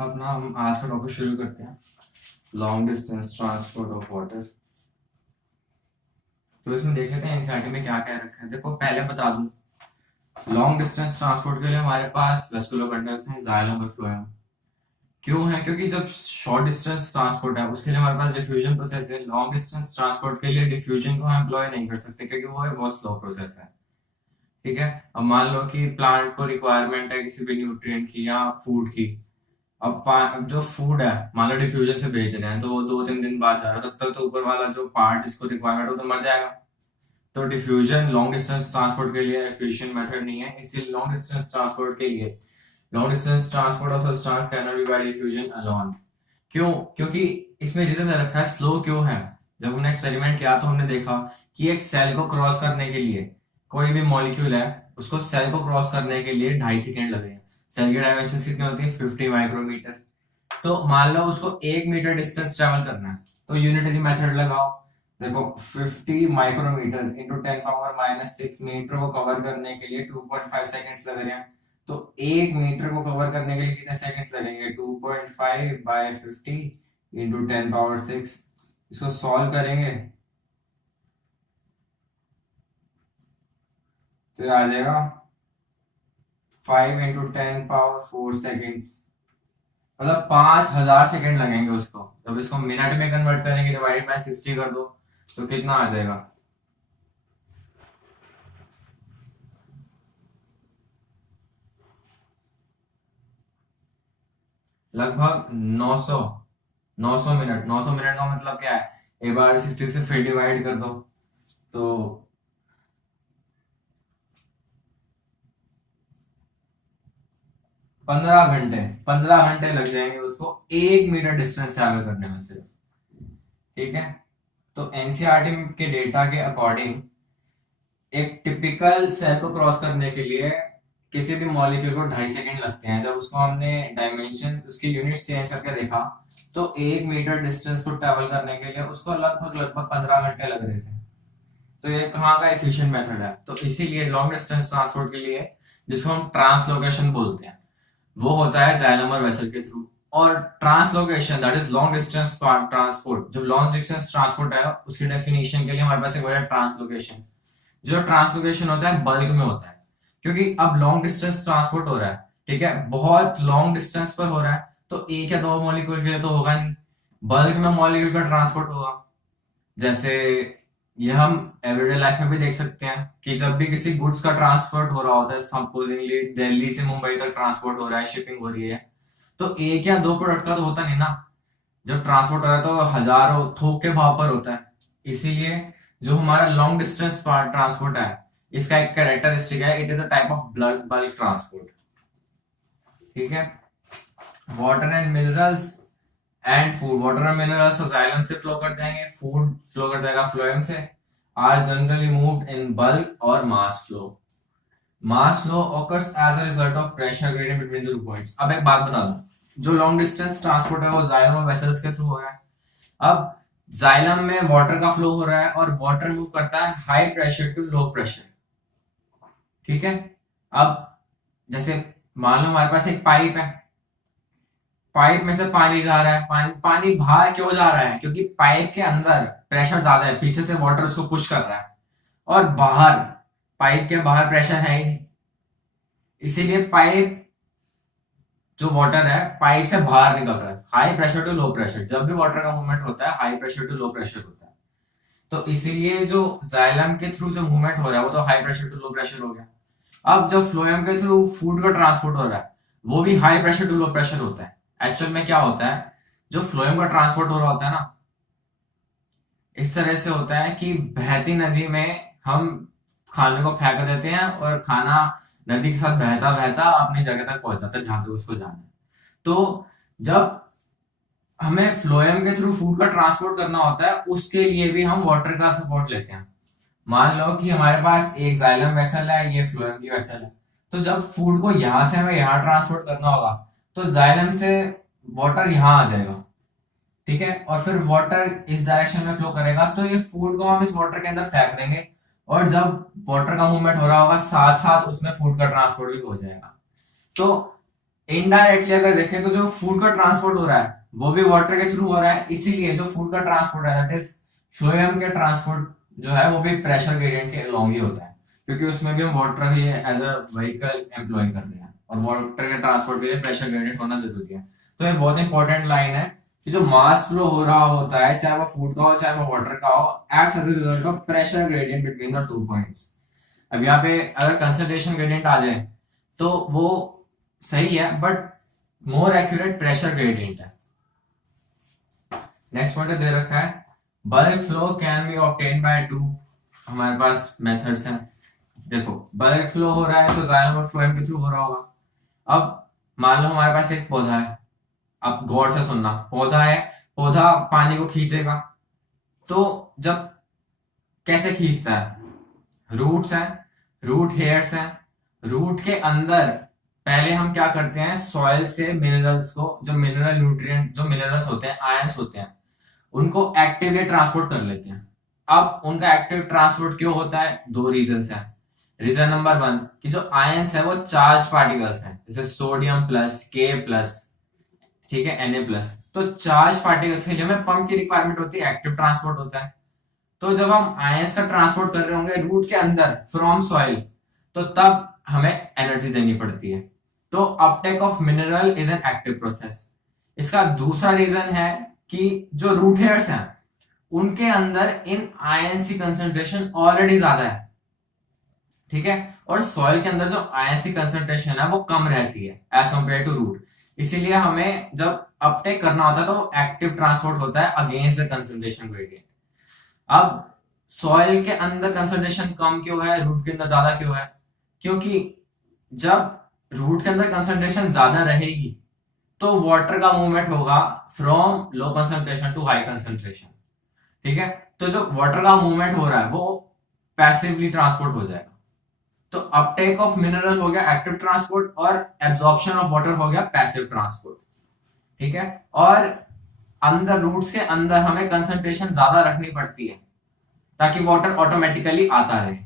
अब ना हम आज का टॉपिक शुरू करते हैं। Long distance transport of water. तो इसमें देख लेते हैं एनसीईआरटी में क्या क्या रखा है। देखो पहले बता दूं, लॉन्ग डिस्टेंस ट्रांसपोर्ट के लिए हमारे पास वेस्कुलर बंडल्स हैं, जाइलम और फ्लोएम। क्यों है? क्योंकि जब शॉर्ट डिस्टेंस ट्रांसपोर्ट है उसके लिए हमारे पास डिफ्यूजन प्रोसेस है। लॉन्ग डिस्टेंस ट्रांसपोर्ट के लिए डिफ्यूजन को हम एम्प्लॉय नहीं कर सकते क्योंकि वो एक बहुत स्लो प्रोसेस है। ठीक है। अब मान लो कि प्लांट को रिक्वायरमेंट है किसी भी न्यूट्रिएंट की या फूड की। अब जो फूड है मान लो डिफ्यूजन से भेज रहे हैं तो वो 2-3 दिन बाद जा रहा है, तब तक तो ऊपर वाला जो पार्ट जिसको रिक्वायरमेंट हो तो मर जाएगा। तो डिफ्यूजन लॉन्ग डिस्टेंस ट्रांसपोर्ट के लिए एफिशिएंट मेथड नहीं है। इसीलिए लॉन्ग डिस्टेंस ट्रांसपोर्ट के लिए long distance transport of substance can not be bye diffusion alone. क्यों? क्योंकि इसमें रीजन दे रखा है स्लो क्यों है। जब हमने एक्सपेरिमेंट किया तो हमने देखा कि एक सेल को क्रॉस करने के लिए, कोई भी मॉलिक्यूल है उसको सेल को क्रॉस करने के लिए 2.5 सेकेंड लगे हैं। सेल की डायमेंशन कितनी होती है? 50 माइक्रोमीटर। तो मान लो उसको 1 मीटर डिस्टेंस ट्रेवल करना है तो यूनिटरी मेथड लगाओ। देखो 50 माइक्रोमीटर इंटू 10⁻⁻6 मीटर को कवर करने के लिए 2.5 सेकेंड्स लग रहे हैं। तो 1 मीटर को कवर करने के लिए कितने सेकेंड्स लगेंगे? 2.5 बाय 50 इंटू 10⁻6। इसको सॉल्व करेंगे तो ये आ जाएगा 5 इंटू 10⁻4 सेकेंड्स। मतलब 5,000 सेकेंड लगेंगे उसको। जब इसको मिनट में कन्वर्ट करेंगे डिवाइडेड बाय 60 कर दो तो कितना आ जाएगा? लगभग 900 मिनट। 900 मिनट का मतलब क्या है? एक बार 60 से फिर डिवाइड कर दो तो 15 घंटे। 15 घंटे लग जाएंगे उसको 1 मीटर डिस्टेंस ट्रैवल करने में सिर्फ। ठीक है। तो एनसीईआरटी के डेटा के अकॉर्डिंग एक टिपिकल सेल को क्रॉस करने के लिए किसी भी मॉलिक्यूल को 2.5 सेकेंड लगते हैं। जब उसको हमने डायमेंशन उसकी यूनिट चेंज करके देखा तो 1 मीटर डिस्टेंस को ट्रेवल करने के लिए उसको लगभग लगभग 15 घंटे लग रहे थे। तो ये कहाँ का एफिशिएंट मेथड है? तो इसीलिए लॉन्ग डिस्टेंस ट्रांसपोर्ट के लिए जिसको हम ट्रांसलोकेशन बोलते हैं वो होता है जाइलम और वेसल के थ्रू। और translocation that is long distance transport. जब लॉन्ग डिस्टेंस ट्रांसपोर्ट है उसकी डेफिनेशन के लिए हमारे पास एक वर्ड है ट्रांसलोकेशन। जो ट्रांसलोकेशन होता है बल्क में होता है क्योंकि अब लॉन्ग डिस्टेंस ट्रांसपोर्ट हो रहा है। ठीक है, बहुत लॉन्ग डिस्टेंस पर हो रहा है तो एक या दो मॉलिक्यूल के लिए तो होगा नहीं, बल्क में मॉलिक्यूल का ट्रांसपोर्ट होगा। जैसे ये हम एवरीडे लाइफ में भी देख सकते हैं कि जब भी किसी गुड्स का ट्रांसपोर्ट हो रहा होता है, सपोजिंगली दिल्ली से मुंबई तक ट्रांसपोर्ट हो रहा है, शिपिंग हो रही है, तो एक या दो प्रोडक्ट का तो होता नहीं ना। जब ट्रांसपोर्ट हो रहा है तो हजारों थोक के भाव पर होता है। इसीलिए जो हमारा लॉन्ग डिस्टेंस ट्रांसपोर्ट है इसका एक कैरेक्टरिस्टिक है, it is a type of blood bulk transport. ठीक है। Water and minerals and food. Water और मिनरल्स जाइलम से फ्लो कर जाएंगे, फूड फ्लो कर जाएगा फ्लोएम से। Are generally moved in bulk और mass flow. Mass flow occurs as a result of pressure gradient between the two points। अब एक बात बता दूं, जो लॉन्ग डिस्टेंस ट्रांसपोर्ट है वो जाइलम और वेसल्स के थ्रू हो रहा है। अब जाइलम में वाटर का फ्लो हो रहा है और वाटर मूव करता है high pressure to low pressure. ठीक है। अब जैसे मान लो हमारे पास एक पाइप है, पाइप में से पानी जा रहा है। पानी बाहर क्यों जा रहा है? क्योंकि पाइप के अंदर प्रेशर ज्यादा है, पीछे से वाटर उसको पुश कर रहा है, और बाहर पाइप के बाहर प्रेशर है ही नहीं। इसीलिए पाइप जो वाटर है पाइप से बाहर निकल रहा है। High pressure to low pressure, जब भी वाटर का मूवमेंट होता है high pressure to low pressure होता है। तो इसीलिए जो जाइलम के थ्रू जो मूवमेंट हो रहा है वो तो high pressure to low pressure हो गया। अब जब फ्लोएम के थ्रू फूड का ट्रांसपोर्ट हो रहा है वो भी high pressure to low pressure होता है। एक्चुअल में क्या होता है, जो फ्लोएम का ट्रांसपोर्ट हो रहा होता है ना, इस तरह से होता है कि बहती नदी में हम खाने को फेंक देते हैं और खाना नदी के साथ बहता बहता अपनी जगह तक पहुंच जाता है जहां तक उसको जाना है। तो जब हमें फ्लोएम के थ्रू फूड का ट्रांसपोर्ट करना होता है उसके लिए भी हम वाटर का सपोर्ट लेते हैं। मान लो कि हमारे पास एक जाइलम वेसल है, ये फ्लोएम की वेसल है। तो जब फूड को यहां से हमें यहाँ ट्रांसपोर्ट करना होगा तो जाइलम से वाटर यहाँ आ जाएगा। ठीक है। और फिर वाटर इस डायरेक्शन में फ्लो करेगा तो ये फूड को हम इस वाटर के अंदर फेंक देंगे, और जब वाटर का मूवमेंट हो रहा होगा साथ साथ उसमें फूड का ट्रांसपोर्ट भी हो जाएगा। तो इनडायरेक्टली अगर देखें तो जो फूड का ट्रांसपोर्ट हो रहा है वो भी वाटर के थ्रू हो रहा है, इसीलिए जो फूड का ट्रांसपोर्ट है दैट इज फ्लोएम के ट्रांसपोर्ट जो है वो भी प्रेशर ग्रेडियंट के अलोंग ही होता है, क्योंकि उसमें भी हम वाटर ही एज अ व्हीकल एम्प्लॉय कर रहे हैं और वाटर के ट्रांसपोर्ट के लिए प्रेशर ग्रेडियंट होना जरूरी है। तो ये बहुत इंपॉर्टेंट लाइन है कि जो मास फ्लो हो रहा होता है चाहे वो फूड का हो चाहे वो वाटर का हो, acts as a result of pressure gradient between the 2 points. अब यहाँ पे अगर कंसंट्रेशन ग्रेडियंट आ जाए तो वो सही है, but more accurate pressure gradient है। नेक्स्ट पॉइंट दे रखा है bulk flow can be obtain by two, हमारे पास मेथड्स हैं। देखो बल्क फ्लो हो रहा है तो जाइलम और फ्लोएम के थ्रू हो रहा होगा। अब मान लो हमारे पास एक पौधा है, अब गौर से सुनना, पौधा है, पौधा पानी को खींचेगा, तो जब कैसे खींचता है, रूट्स हैं, रूट हेयर्स हैं, रूट के अंदर पहले हम क्या करते हैं सॉइल से मिनरल्स को, जो मिनरल न्यूट्रिएंट जो मिनरल्स होते हैं आयंस होते हैं उनको एक्टिवली ट्रांसपोर्ट कर लेते हैं। अब उनका एक्टिव ट्रांसपोर्ट क्यों होता है, 2 रीजंस हैं। रीजन नंबर 1 कि जो आयंस है वो चार्ज पार्टिकल्स हैं, जैसे सोडियम प्लस के प्लस, ठीक है, Na प्लस। तो चार्ज पार्टिकल्स के लिए हमें पंप की रिक्वायरमेंट होती है, एक्टिव ट्रांसपोर्ट होता है। तो जब हम आयंस का ट्रांसपोर्ट कर रहे होंगे रूट के अंदर फ्रॉम सॉइल, तो तब हमें एनर्जी देनी पड़ती है। तो Uptake of mineral is an active process. इसका दूसरा रीजन है कि जो रूट हेयर्स हैं उनके अंदर इन आयंस की कंसंट्रेशन ऑलरेडी ज्यादा है, ठीक है, और सॉइल के अंदर जो आयंस की कंसंट्रेशन है वो कम रहती है एज कंपेयर टू रूट। इसीलिए हमें जब अपटेक करना होता है तो एक्टिव ट्रांसपोर्ट होता है अगेंस्ट द कंसंट्रेशन ग्रेडियंट। अब सॉइल के अंदर कंसंट्रेशन कम क्यों है, रूट के अंदर ज्यादा क्यों है, क्योंकि जब रूट के अंदर कंसंट्रेशन ज्यादा रहेगी तो वाटर का मूवमेंट होगा from low concentration to high concentration, ठीक है। तो जो वाटर का मूवमेंट हो रहा है वो पैसिवली ट्रांसपोर्ट हो जाएगा। तो अपटेक ऑफ मिनरल हो गया एक्टिव ट्रांसपोर्ट और एब्जॉर्प्शन ऑफ वाटर हो गया पैसिव ट्रांसपोर्ट, ठीक है। और अंदर रूट्स के अंदर हमें कंसंट्रेशन ज्यादा रखनी पड़ती है ताकि वाटर ऑटोमेटिकली आता रहे,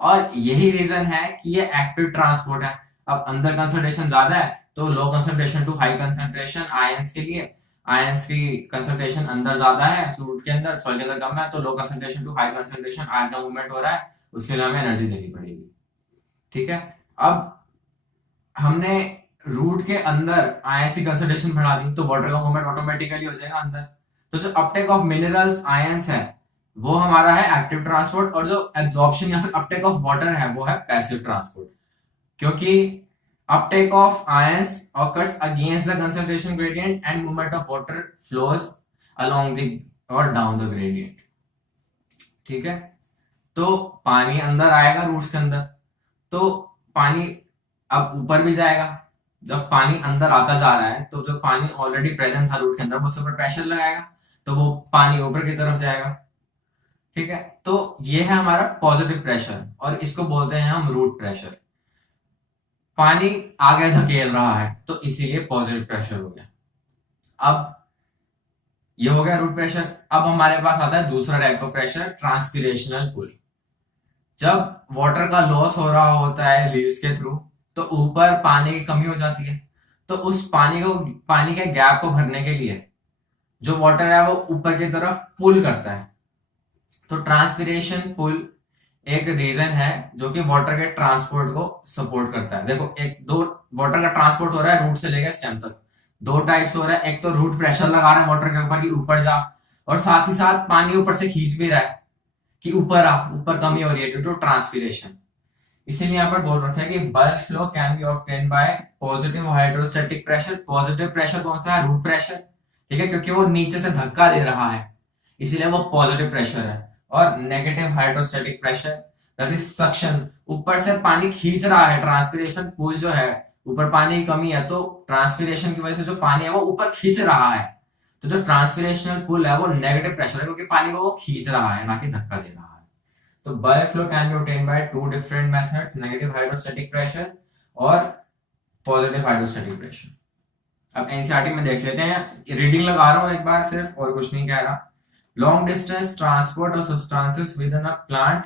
और यही रीजन है कि ये एक्टिव ट्रांसपोर्ट है। अब अंदर कंसंट्रेशन ज्यादा है तो low concentration to high concentration ions के लिए, आयंस की कंसंट्रेशन अंदर ज्यादा है रूट के अंदर, सॉइल के अंदर कम है, तो low concentration to high concentration ion का मूवमेंट हो रहा है, उसके लिए हमें एनर्जी देनी पड़ेगी, ठीक है। अब हमने रूट के अंदर आयंस की कंसंट्रेशन बढ़ा दी तो वाटर का मूवमेंट ऑटोमेटिकली हो जाएगा अंदर। तो जो अपटेक ऑफ मिनरल्स आयंस है वो हमारा है एक्टिव ट्रांसपोर्ट, और जो एब्जॉर्प्शन या फिर अपटेक ऑफ वाटर है वो है पैसिव ट्रांसपोर्ट, क्योंकि Uptake of ions occurs against the concentration gradient and movement of water flows along the or down the gradient, ठीक है। तो पानी अंदर आएगा रूट्स के अंदर, तो पानी अब ऊपर भी जाएगा। जब पानी अंदर आता जा रहा है तो जो पानी ऑलरेडी प्रेजेंट था रूट के अंदर वो उसके ऊपर प्रेशर लगाएगा तो वो पानी ऊपर की तरफ जाएगा, ठीक है। तो ये है हमारा पॉजिटिव प्रेशर और इसको बोलते हैं हम रूट प्रेशर। पानी आगे धकेल रहा है तो इसीलिए पॉजिटिव प्रेशर हो गया। अब ये हो गया रूट प्रेशर। अब हमारे पास आता है दूसरा टाइप ऑफ प्रेशर, ट्रांसपिरेशनल पुल। जब वाटर का लॉस हो रहा होता है लीव्स के थ्रू तो ऊपर पानी की कमी हो जाती है, तो उस पानी के गैप को भरने के लिए जो वाटर है वो ऊपर की तरफ पुल करता है। तो ट्रांसपिरेशन पुल एक रीजन है जो कि वाटर के ट्रांसपोर्ट को सपोर्ट करता है। देखो एक दो वाटर का ट्रांसपोर्ट हो रहा है रूट से लेकर स्टेम तक, 2 टाइप्स हो रहा है। एक तो रूट प्रेशर लगा रहा है वाटर के ऊपर कि ऊपर जा, और साथ ही साथ पानी ऊपर से खींच भी रहा है कि ऊपर आ, ऊपर कमी हो रही है ड्यू टू ट्रांसपिरेशन। इसीलिए यहाँ पर बोल रखा है कि bulk flow can be obtain bye positive hydrostatic pressure. Positive pressure कौन सा है, रूट प्रेशर, ठीक है, क्योंकि वो नीचे से धक्का दे रहा है इसीलिए वो पॉजिटिव प्रेशर है। और negative hydrostatic pressure that is suction, ऊपर से पानी खींच रहा है, ट्रांसपिरेशन पुल जो है ऊपर पानी की कमी है तो ट्रांसपिरेशन की वजह से जो पानी है वो ऊपर खींच रहा है। तो जो ट्रांसपिरेशनल पुल है वो नेगेटिव प्रेशर है क्योंकि पानी को वो खींच रहा है ना कि धक्का दे रहा है। तो bulk flow can be obtained by 2 different methods, negative hydrostatic pressure और पॉजिटिव हाइड्रोस्टैटिक प्रेशर। अब एनसीईआरटी में देख लेते हैं, रीडिंग लगा रहा हूं एक बार सिर्फ और कुछ नहीं कह रहा। Long distance transport of substances with in a plant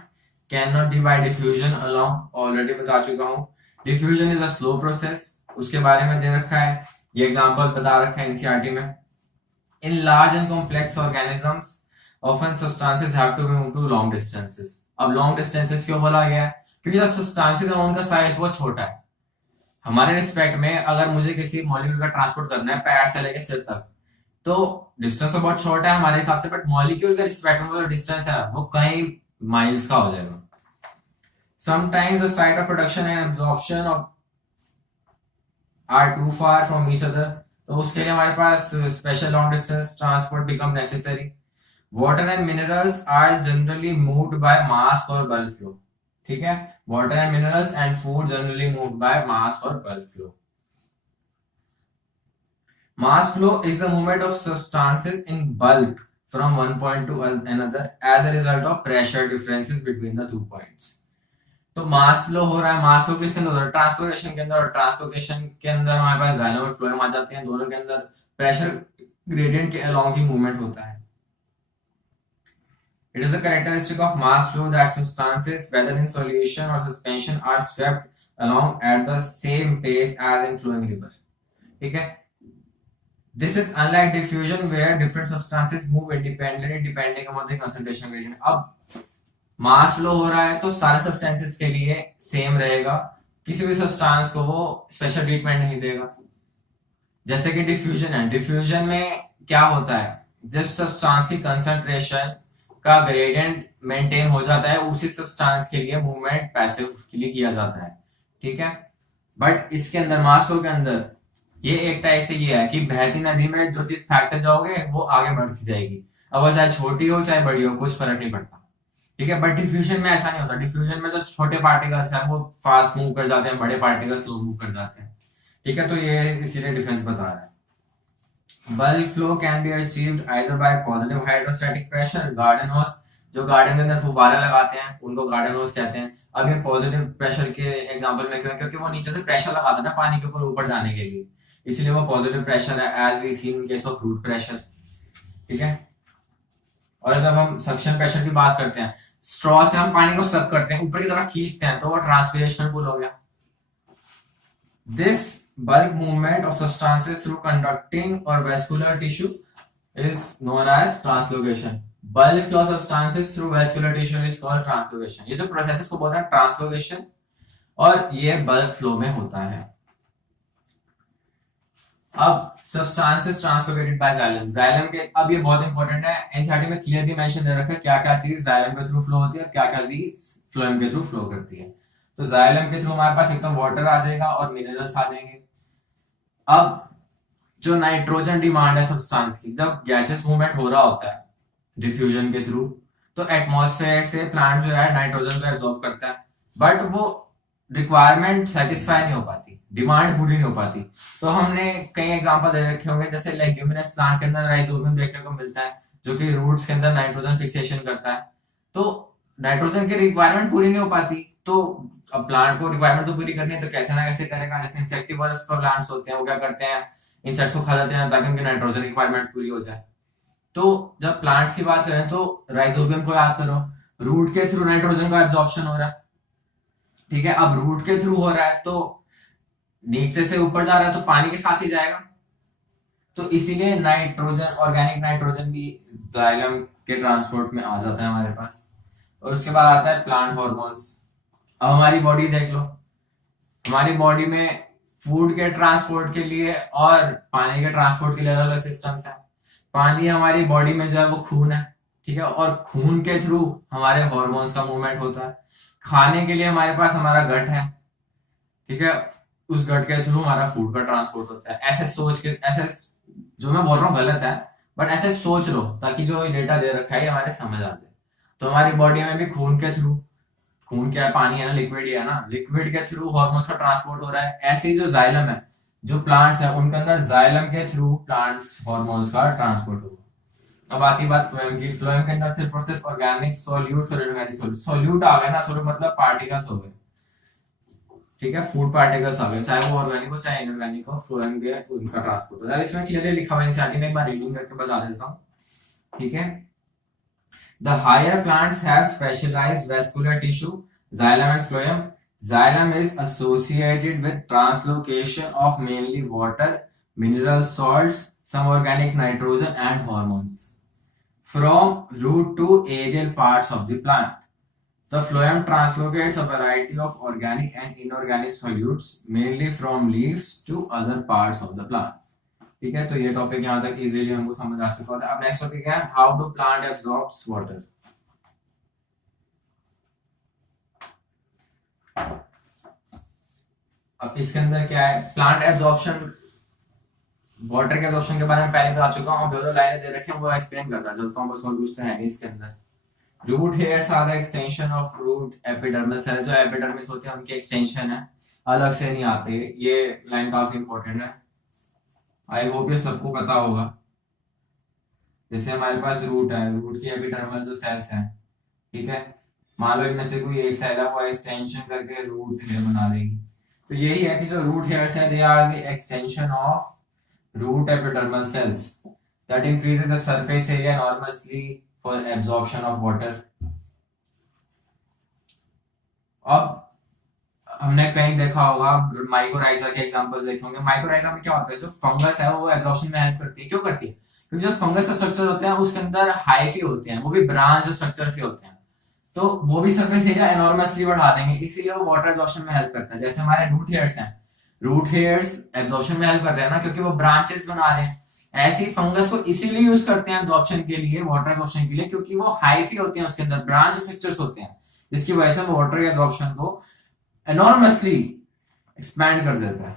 can not be bye diffusion along, already बता चुका हूं। Diffusion is a slow process उसके बारे में दे रखा है, ये एग्जांपल बता रखा है एनसीईआरटी में। In large and complex organisms often substances have to be move to long distances. अब लॉन्ग डिस्टेंसेस क्यों बोला गया है? क्योंकि जब सब्सटेंसेस है उनका साइज बहुत छोटा है। हमारे रिस्पेक्ट में अगर मुझे किसी मॉलिक्यूल का ट्रांसपोर्ट करना है पैर से लेकर सिर तक, तो डिस्टेंस तो बहुत छोटा है हमारे हिसाब से, बट मॉलिक्यूल के रिस्पेक्ट में जो डिस्टेंस है वो कई माइल्स का हो जाएगा। Sometimes the site of production and absorption of are too far from each other, तो उसके लिए हमारे पास special long distance transport become necessary. Water and minerals are generally moved by mass और बल्क फ्लो। ठीक है, water and minerals and food generally moved by mass और bulk flow. Mass flow is the movement of substances in bulk from one point to another as a result of pressure differences between the two points. तो mass flow हो रहा है, mass flow किसके अंदर हो रहा है? ट्रांसपोर्टेशन के अंदर, और ट्रांसपोर्टेशन के अंदर हमारे पास जाइलम और फ्लोएम आ जाते हैं, दोनों के अंदर प्रेशर ग्रेडियंट के अलोंग ही मूवमेंट होता है। It is a characteristic of mass flow that substances, whether in solution or suspension, are swept along at the same pace as in flowing river. ठीक है, This is unlike diffusion where different substances move independently depending upon the concentration gradient. अब mass flow हो रहा है तो सारे substances के लिए सेम रहेगा, किसी भी सब्सटेंस को वो स्पेशल ट्रीटमेंट नहीं देगा। जैसे कि डिफ्यूजन है, डिफ्यूजन में क्या होता है, जिस सब्सटेंस की कंसंट्रेशन का ग्रेडियंट मेंटेन हो जाता है उसी सब्सटेंस के लिए मूवमेंट पैसिव के लिए किया जाता है। ठीक है, बट इसके अंदर मास फ्लो के अंदर ये एक टाइप से ये है कि बहती नदी में जो चीज फेंकते जाओगे वो आगे बढ़ती जाएगी, अब वो चाहे छोटी हो चाहे बड़ी हो कुछ फर्क नहीं पड़ता। ठीक है, बट डिफ्यूजन में ऐसा नहीं होता। डिफ्यूजन में जो छोटे पार्टिकल्स हैं वो फास्ट मूव कर जाते हैं, बड़े पार्टिकल्स स्लो मूव कर जाते हैं। ठीक है, तो ये इसीलिए डिफरेंस बता रहा है। Bulk flow can be achieved either bye positive hydrostatic pressure, garden house, जो गार्डन के अंदर फुब्बारे लगाते हैं उनको गार्डन हॉस कहते हैं। अब ये पॉजिटिव प्रेशर के एग्जांपल में क्यों? क्योंकि वो नीचे से प्रेशर लगाते हैं ना पानी के ऊपर ऊपर जाने के लिए, इसलिए वो पॉजिटिव प्रेशर है, as we see in case of root pressure. ठीक है, और जब हम सक्शन प्रेशर की बात करते हैं, स्ट्रॉ से हम पानी को सक करते हैं, ऊपर की तरफ खींचते हैं, तो वो ट्रांसपिरेशनल पुल हो गया। This bulk movement of substances through conducting और vascular tissue is known as translocation. Bulk flow of substances through vascular tissue is called translocation. ये जो प्रोसेस को बोलते हैं ट्रांसलोकेशन, और ये बल्क फ्लो में होता है। अब substances translocated by xylem, xylem के, अब ये बहुत इंपॉर्टेंट है, एनसीईआरटी में क्लियरली मेंशन दे रखा है क्या क्या चीज जाइलम के थ्रू फ्लो होती है और क्या क्या चीज फ्लोएम के थ्रू फ्लो करती है। तो जाइलम के थ्रू हमारे पास एकदम वाटर आ जाएगा और मिनरल्स आ जाएंगे। अब जो नाइट्रोजन डिमांड है सब्सटेंस की, जब गैसेस मूवमेंट हो रहा होता है डिफ्यूजन के थ्रू, तो एटमॉस्फेयर से प्लांट जो है नाइट्रोजन को एब्जॉर्ब करता है, बट वो रिक्वायरमेंट सेटिस्फाई नहीं हो पाती, डिमांड पूरी नहीं हो पाती। तो हमने कई एग्जांपल दे रखे होंगे, जैसे लेग्यूमिनस प्लांट के अंदर राइजोबियम देखने को मिलता है जो कि रूट्स के अंदर नाइट्रोजन फिक्सेशन करता है। तो नाइट्रोजन की रिक्वायरमेंट पूरी नहीं हो पाती, तो अब प्लांट को रिक्वायरमेंट तो पूरी करनी है, तो कैसे ना कैसे करेगा। जैसे इंसेक्टिवर्स प्लांट्स होते हैं, वो क्या करते हैं, इंसेक्ट्स को खा जाते हैं ताकि उनकी नाइट्रोजन रिक्वायरमेंट पूरी हो जाए। तो जब प्लांट्स की बात करें तो राइजोबियम को याद करो, रूट के थ्रू नाइट्रोजन का एब्जॉर्प्शन हो रहा है। ठीक है, अब रूट के थ्रू हो रहा है तो नीचे से ऊपर जा रहा है तो पानी के साथ ही जाएगा, तो इसीलिए नाइट्रोजन, ऑर्गेनिक नाइट्रोजन भी जाइलम के ट्रांसपोर्ट में आ जाता है हमारे पास। और उसके बाद आता है प्लांट हार्मोन्स। अब हमारी बॉडी देख लो, हमारी बॉडी में फूड के ट्रांसपोर्ट के लिए और पानी के ट्रांसपोर्ट के लिए अलग अलग सिस्टम्स हैं। पानी हमारी बॉडी में जो है वो खून है, ठीक है, और खून के थ्रू हमारे हार्मोन्स का मूवमेंट होता है। खाने के लिए हमारे पास हमारा गट है, ठीक है, उस गट के थ्रू हमारा फूड का ट्रांसपोर्ट होता है। ऐसे सोच के, ऐसे जो मैं बोल रहा हूँ गलत है, बट ऐसे सोच लो ताकि जो डेटा दे रखा है हमारे समझ आ जाए। तो हमारी बॉडी में भी खून के थ्रू, खून क्या है, पानी है ना, लिक्विड ही है ना, लिक्विड के थ्रू हार्मोन्स का ट्रांसपोर्ट हो रहा है। ऐसे ही जो जाइलम है, जो प्लांट्स है, उनके अंदर जाइलम के थ्रू प्लांट्स हार्मोन्स का ट्रांसपोर्ट होगा। अब आती बात फ्लोएम की। फ्लोएम के अंदर सिर्फ और सिर्फ ऑर्गेनिक सॉल्यूट, सॉल्यूट आ गए ना, सॉल्यूट मतलब पार्टिकल्स हो गए, ठीक है, फूड पार्टिकल्स आ गए, चाहे वो ऑर्गेनिक हो चाहे इनऑर्गेनिक हो, फ्लोएम के उनका ट्रांसपोर्ट होता है। इसमें क्लियरली लिखा हुआ है एनसीईआरटी में, एक बार रीडिंग करके बता देता हूँ, ठीक है। The higher plants have specialized vascular tissue, xylem and phloem, Xylem is associated with translocation of mainly water, mineral salts, some organic nitrogen and hormones from root to aerial parts of the plant. The phloem translocates a variety of organic and inorganic solutes mainly from leaves to other parts of the plant. ठीक है, तो ये topic यहाँ तक easily हमको समझ आ चुका था। अब नेक्स्ट टॉपिक है how do plant absorbs water. अब इसके अंदर क्या है, प्लांट एब्जॉर्प्शन, वाटर के एब्जॉर्प्शन के बारे में पहले बता चुका हूँ, दो लाइनें दे रखी हैं वो एक्सप्लेन करता चलता हूँ, बस और कुछ तो है नहीं इसके अंदर। Root hairs are the extension of root epidermal cell, जो एपिडर्मिस होते हैं उनके एक्सटेंशन है, अलग से नहीं आते। ये लाइन काफी इंपॉर्टेंट है, आई होप ये सबको पता होगा। जैसे हमारे पास रूट है, रूट की एपिडर्मल जो सेल्स हैं, ठीक है, मान लो इनमें से कोई एक सेल है वो एक्सटेंशन करके रूट हेयर बना देगी। तो यही है कि जो रूट हेयर्स है they are the extension of root epidermal cells that increases the surface area enormously for absorption of water. अब हमने कहीं देखा होगा माइकोराइजा के एग्जांपल्स देखे होंगे। माइकोराइजा में क्या होता है, जो फंगस है वो एब्जॉर्प्शन में हेल्प करती है। क्यों करती है? क्योंकि जो फंगस का स्ट्रक्चर होते हैं उसके अंदर हाइफी होते हैं, वो भी ब्रांच स्ट्रक्चर से होते हैं, तो वो भी सरफेस एरिया एनॉर्मसली बढ़ा देंगे, इसीलिए वो वाटर एब्जॉर्प्शन में हेल्प करता है। जैसे हमारे रूट हेयर्स हैं, रूट हेयर्स एब्जॉर्प्शन में हेल्प कर रहे हैं ना, क्योंकि वो ब्रांचेस बना रहे हैं। ऐसे ही फंगस को इसीलिए यूज करते हैं एब्जॉर्प्शन के लिए, वाटर एब्जॉर्प्शन के लिए, क्योंकि वो हाइफी होते हैं, उसके अंदर ब्रांच स्ट्रक्चर्स होते हैं, जिसकी वजह से वो वाटर एब्जॉर्प्शन को एनॉर्मसली एक्सपैंड कर देता है।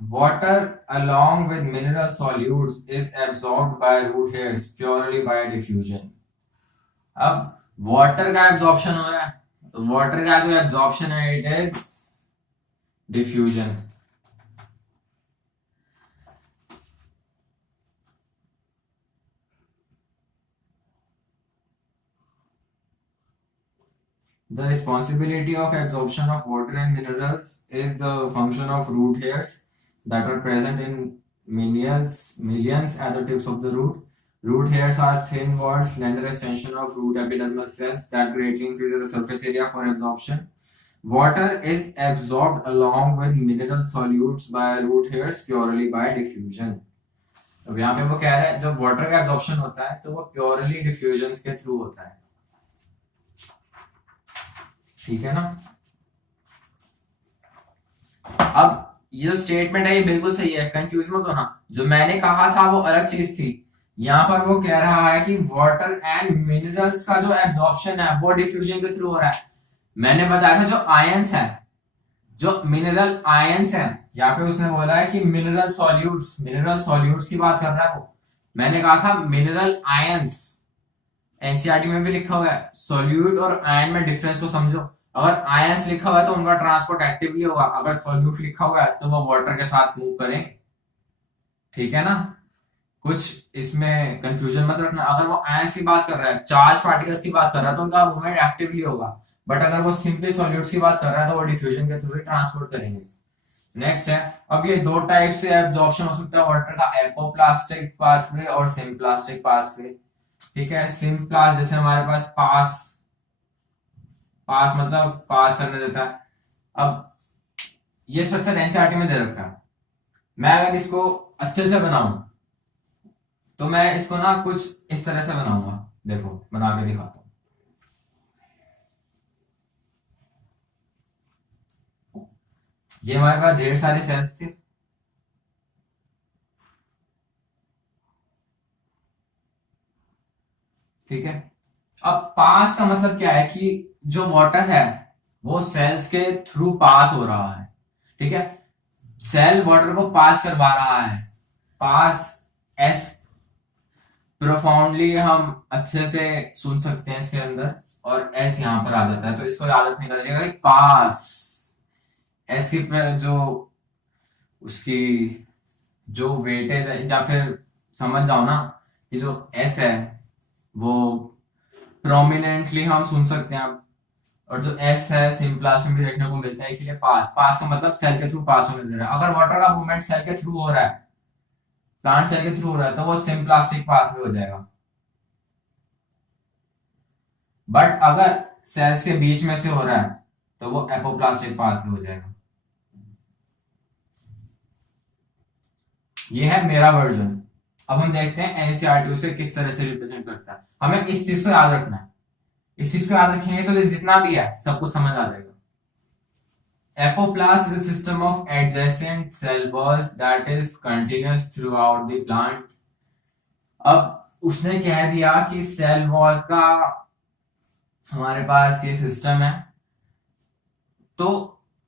Water along with mineral solutes is absorbed by root hairs purely by diffusion. अब वाटर का एब्जॉर्प्शन हो रहा है, तो वाटर का जो एब्जॉर्प्शन है it is diffusion. The responsibility of absorption of water and minerals is the function of root hairs that are present in millions at the tips of the root. Root hairs are thin walled, slender extension of root epidermal cells that greatly increases the surface area for absorption. Water is absorbed along with mineral solutes by root hairs purely by diffusion. अब यहाँ पे वो कह रहे हैं जब water का absorption होता है तो वो प्योरली डिफ्यूजन के थ्रू होता है, ठीक है ना। अब ये जो स्टेटमेंट है ये बिल्कुल सही है, कंफ्यूज मत होना, जो मैंने कहा था वो अलग चीज थी। यहाँ पर वो कह रहा है कि वाटर एंड मिनरल्स का जो एब्जॉर्प्शन है वो डिफ्यूजन के थ्रू हो रहा है। मैंने बताया था जो आयंस है, जो मिनरल आयंस है, यहाँ पे उसने बोला है कि मिनरल सॉल्यूट्स की बात कर रहा है वो। मैंने कहा था मिनरल आयंस, एनसीईआरटी में भी लिखा हुआ है, सॉल्यूट और आयन में डिफरेंस को समझो। अगर आयंस लिखा हुआ है तो उनका ट्रांसपोर्ट एक्टिवली होगा, अगर सॉल्यूट लिखा हुआ है तो वो वाटर के साथ मूव करेंगे, ठीक है ना। कुछ इसमें कंफ्यूजन मत रखना। अगर वो आयंस की बात कर रहा है, चार्ज पार्टिकल्स की बात कर रहा है, तो उनका मूवमेंट एक्टिवली होगा, बट अगर वो सिंपली सॉल्यूट्स की बात कर रहा है तो वो डिफ्यूजन के थ्रू ही ट्रांसपोर्ट करेंगे। नेक्स्ट है, अब ये दो टाइप से एब्जॉर्प्शन हो सकता है वाटर का, एपोप्लास्टिक पाथवे और सिम्प्लास्टिक पाथवे, ठीक है। सिम्प्लास्ट जैसे हमारे पास पास, पास मतलब पास करने देता है। अब ये स्ट्रक्चर एनसीईआरटी में दे रखा है, मैं अगर इसको अच्छे से बनाऊं तो मैं इसको ना कुछ इस तरह से बनाऊंगा, देखो बना के दिखाता हूं। ये हमारे पास ढेर सारे सेल्स थे, ठीक है। अब पास का मतलब क्या है कि जो वाटर है वो सेल्स के थ्रू पास हो रहा है, ठीक है। सेल वाटर को पास करवा रहा है, पास एस प्रोफाउंडली हम अच्छे से सुन सकते हैं इसके अंदर, और एस यहां पर आ जाता है, तो इसको याद रखने का तरीका पास, एस की जो उसकी जो वेटेज है, या फिर समझ जाओ ना कि जो एस है वो प्रोमिनेंटली हम सुन सकते हैं, और जो एस है सिम्प्लास्ट में भी देखने को मिलता है, इसीलिए पास, पास का मतलब सेल के थ्रू पास होने दे रहा है। अगर वाटर का मूवमेंट सेल के थ्रू हो रहा है, प्लांट सेल के थ्रू हो रहा है, तो वो सिम्प्लास्टिक पास में हो जाएगा। बट अगर सेल्स के बीच में से हो रहा है तो वो एपोप्लास्टिक पाथवे हो जाएगा। ये है मेरा वर्जन। अब हम देखते हैं एनसीईआरटी उसे किस तरह से रिप्रेजेंट करता है। हमें इस चीज को याद रखना है, इस चीज को याद रखेंगे तो जितना भी है सब कुछ समझ आ जाएगा। Apoplast is a system of adjacent cell walls that is continuous throughout the plant. अब उसने कह दिया कि सेल वॉल का हमारे पास ये सिस्टम है, तो